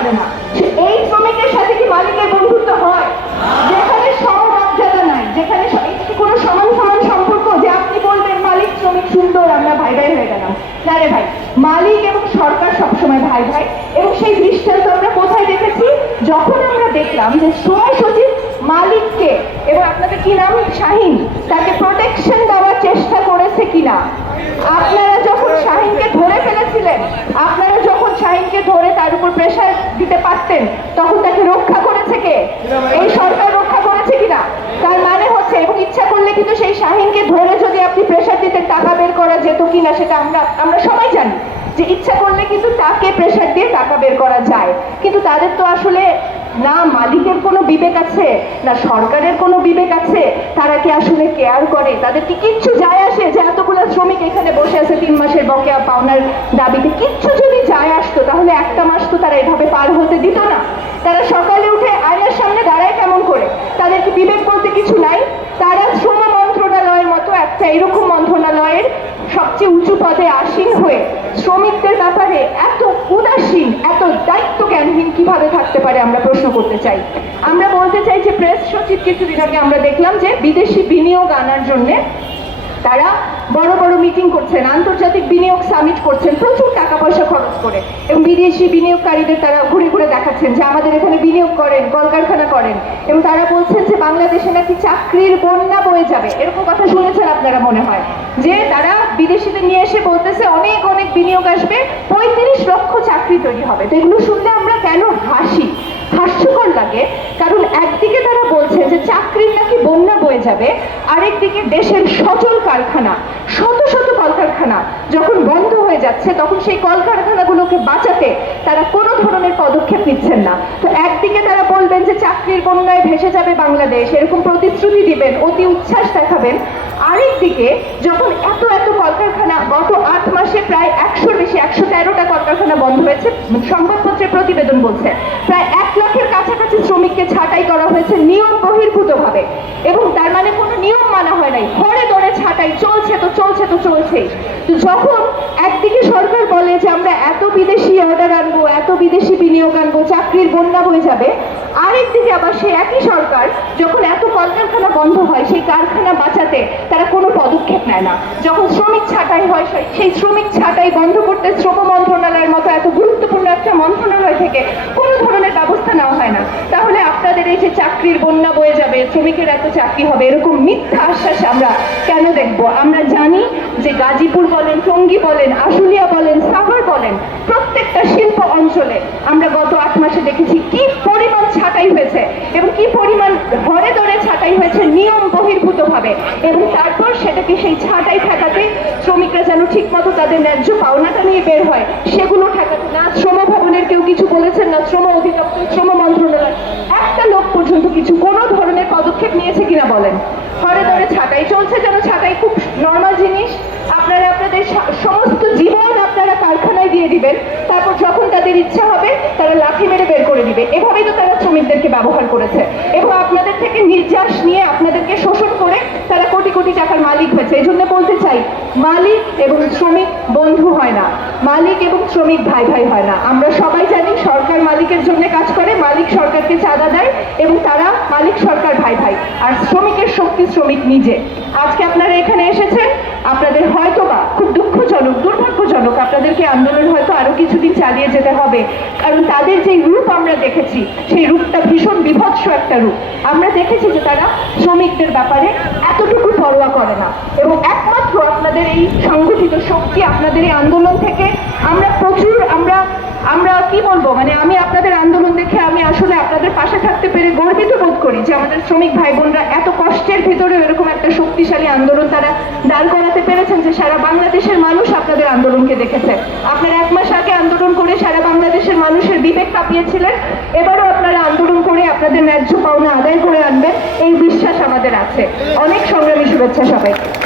পারে না। এই শ্রমিকের সাথে কি মালিকের বন্ধুত্ব হয়? যেখানে সমমর্যাদা নাই, যেখানে কোনো সমান সমান সম্পর্ক? যে আপনি বলবেন, মালিক, শ্রমিক, সুন্দর, আমরা ভাই ভাই হয়ে গেলাম। না রে ভাই, মালিক এবং সরকার সবসময় ভাই ভাই। এবং সেই দৃষ্টান্ত আমরা কোথায় দেখেছি? যখন আমরা দেখলাম যে শ্রম সচিব মালিককে, এবং আপনাদের কি নাম? শাহিন, তাকে প্রোটেকশন দেওয়ার চেষ্টা কিনা? আপনারা যখন শাহিনকে ধরে ফেলেছিলেন, আপনারা যখন শাহিনকে ধরে তার উপর প্রেশার দিতে পারতেন, তখন তাকে রক্ষা করেছে কে? এই সরকার রক্ষা করেছে কিনা? তার মানে হচ্ছে, এবং ইচ্ছা করলে কিন্তু সেই শাহিনকে ধরে যদি আপনি প্রেশার দিতে টাকা বের করা যেত কিনা, সেটা আমরা আমরা সবাই জানি। যে ইচ্ছা করলে কিন্তু তাকে প্রেশার দিয়ে টাকা বের করা যায়। কিন্তু তাদের তো আসলে না মালিকের কোনো বিবেক আছে, না সরকারের কোনো বিবেক আছে, তারা কি আসলে কেয়ার করে? তাদের কি কিচ্ছু যায় আসে যে এতগুলো শ্রমিক এখানে বসে আছে তিন মাসের বকেয়া পাওনার দাবিতে কিচ্ছু যদি যায় আসতো, তাহলে একটা মাস তো তারা এভাবে পার হতে দিত না। তারা সকালে উঠে আয়নার সামনে দাঁড়ায় কেমন করে? তাদের বিবেক বলতে কিছু নাই? তারা শ্রম মন্ত্রণালয়ের মতো একটা এরকম মন্ত্রণালয়ের সবচেয়ে উঁচু পদে আসীন হয়ে শ্রমিকদের ব্যাপারে এত উদাসীন, এত দায়িত্ব জ্ঞানহীন কীভাবে থাকতে পারে আমরা প্রশ্ন করতে চাই। আমরা বলতে চাই যে প্রেস সচিব কিছুদিন আগে আমরা দেখলাম যে বিদেশি বিনিয়োগ আনার জন্যে তারা বড় বড় মিটিং করছেন, আন্তর্জাতিক সামিট করছেন প্রচুর টাকা পয়সা খরচ করে। এবং বিদেশি বিনিয়োগকারীদের তারা ঘুরে ঘুরে দেখাচ্ছেন যে আমাদের এখানে বিনিয়োগ করেন কলকারখানা করেন। এবং তারা বলছেন যে বাংলাদেশে নাকি চাকরির বন্যা বয়ে যাবে। এরকম কথা শুনেছেন আপনারা মনে হয়? যে তারা বিদেশিদের নিয়ে এসে বলতেছে, অনেক অনেক বিনিয়োগ আসবে, পঁয়ত্রিশ লক্ষ চাকরি তৈরি হবে। তো এগুলো শুনলে আমরা কেন হাসি? হাস্যকর লাগে, কারণ একদিকে তারা বলছে যে চাকরির নাকি বন্যা বয়ে যাবে, আরেকদিকে দেশের সচল কারখানা, শত শত কলকারখানা যখন বন্ধ হয়ে যাচ্ছে, তখন সেই কলকারখানাগুলোকে বাঁচাতে তারা কোনো ধরনের পদক্ষেপ নিচ্ছেন না। তো একদিকে তারা বলবেন যে চাকরির বন্যায় ভেসে যাবে বাংলাদেশ, এরকম প্রতিশ্রুতি দিবেন, অতি উচ্ছ্বাস দেখাবেন। আরেকদিকে যখন এত এত কলকারখানা গত আট মাসে প্রায় একশোর বেশি, একশো তেরোটা কলকারখানা বন্ধ হয়েছে, সংবাদপত্রের প্রতিবেদন বলছে, প্রায় এক শ্রমিককে ছাঁটাই করা হয়েছে নিয়ম বহির্ভূতভাবে। এবং তার মানে কোনো নিয়ম মানা হয় নাই। হরে দরে ছাঁটাই চলছে তো চলছে তো চলছেই। তো যখন একদিকে সরকার বলে যে আমরা এত বিদেশি অর্ডার আনব, এত বিদেশি বিনিয়োগ আনব, চাকরির বন্যা হয়ে যাবে আরেকদিকে আবার সেই একই সরকার যখন এত কলকারখানা বন্ধ হয়, সেই কারখানা বাঁচাতে তারা কোনো পদক্ষেপ নেয় না। যখন শ্রমিক ছাঁটাই হয় সেই শ্রমিক ছাঁটাই বন্ধ করতে শ্রম মন্ত্রণালয়ের মতো এত গুরুত্বপূর্ণ একটা মন্ত্রণালয় থেকে কোনো ধরনের ব্যবস্থা নেওয়া হয় না তাহলে আপনাদের এই যে চাকরির বন্যা বয়ে যাবে, শ্রমিকের এত চাকরি হবে, এরকম মিথ্যা আশ্বাস আমরা কেন দেখব? আমরা জানি যে গাজীপুর বলেন, টঙ্গী বলেন, আশুলিয়া বলেন, সাভার বলেন, প্রত্যেকটা শিল্প অঞ্চলে আমরা গত আট মাসে দেখেছি কি পরিমাণ ছাঁটাই হয়েছে এবং কি পরিমাণ ঘরে ধরে ছাঁটাই হয়েছে নিয়ম বহির্ভূতভাবে এবং তারপর সেটাকে সেই ছাঁটাই ঠেকাতে শ্রমিকরা যেন ঠিকমতো তাদের ন্যায্য পাওনাটা নিয়ে বের হয়, সেগুলো ঠেকাতে না, শ্রম ভবনের কেউ কিছু বলেছেন না, শ্রম অধিদপ্তর, শ্রম মন্ত্রণালয় কিছু কোনো ধরনের পদক্ষেপ নিয়েছে কিনা বলেন? ঘরে ধরে ছাঁটাই চলছে যেন ছাঁটাই খুব নর্মাল জিনিস। আপনারা আপনাদের সমস্ত জীবন আপনারা কারখানায় দিয়ে দিবেন। তারপর যখন তাদের ইচ্ছা হবে, তারা লাঠি মেরে বের করে দিবে। এভাবেই তো তারা শ্রমিকদেরকে ব্যবহার করেছে। এবং আপনাদের থেকে নির্যাস নিয়ে আপনাদেরকে শোষণ করে তারা এই জন্য বলতে চাই, মালিক এবং শ্রমিক বন্ধু হয় না। মালিক এবং শ্রমিক ভাই ভাই হয় না। আমরা সবাই জানি সরকার মালিকের জন্য কাজ করে, মালিক সরকারকে চাঁদা দেয় এবং তারা মালিক সরকার ভাই ভাই। আর শ্রমিকের শক্তি শ্রমিক নিজে। আজকে আপনারা এখানে এসেছেন, আপনাদের দুঃখজনক দুর্ভাগ্যজনক আপনাদেরকে আন্দোলন হয়তো আরও কিছুদিন চালিয়ে যেতে হবে। কারণ তাদের যে রূপ আমরা দেখেছি, সেই রূপটা ভীষণ বিভৎস একটা রূপ। আমরা দেখেছি যে তারা শ্রমিকদের ব্যাপারে এতটুকু পরোয়া করে না। এবং একমাত্র আপনাদের এই সংগঠিত শক্তি, আপনাদের এই আন্দোলন থেকে আমরা প্রচুর, আমরা আমরা কি বলব? মানে আমি আপনাদের আন্দোলন দেখে আমি আসলে আপনাদের পাশে থাকতে পেরে গর্বিত বোধ করি যে আমাদের শ্রমিক ভাই বোনরা এত কষ্টের ভিতরে এরকম একটা শক্তিশালী আন্দোলন তারা দাঁড় করাতে পেরেছেন যে সারা বাংলাদেশের মানুষ আপনাদের আন্দোলনকে দেখেছে। আপনারা এক মাস আগে আন্দোলন করে সারা বাংলাদেশের মানুষের বিবেক কাঁপিয়েছিলেন। এবারও আপনারা আন্দোলন করে আপনাদের ন্যায্য পাওনা আদায় করে আনবেন। এই বিশ্বাস আমাদের আছে। অনেক সংগ্রামী শুভেচ্ছা সবাই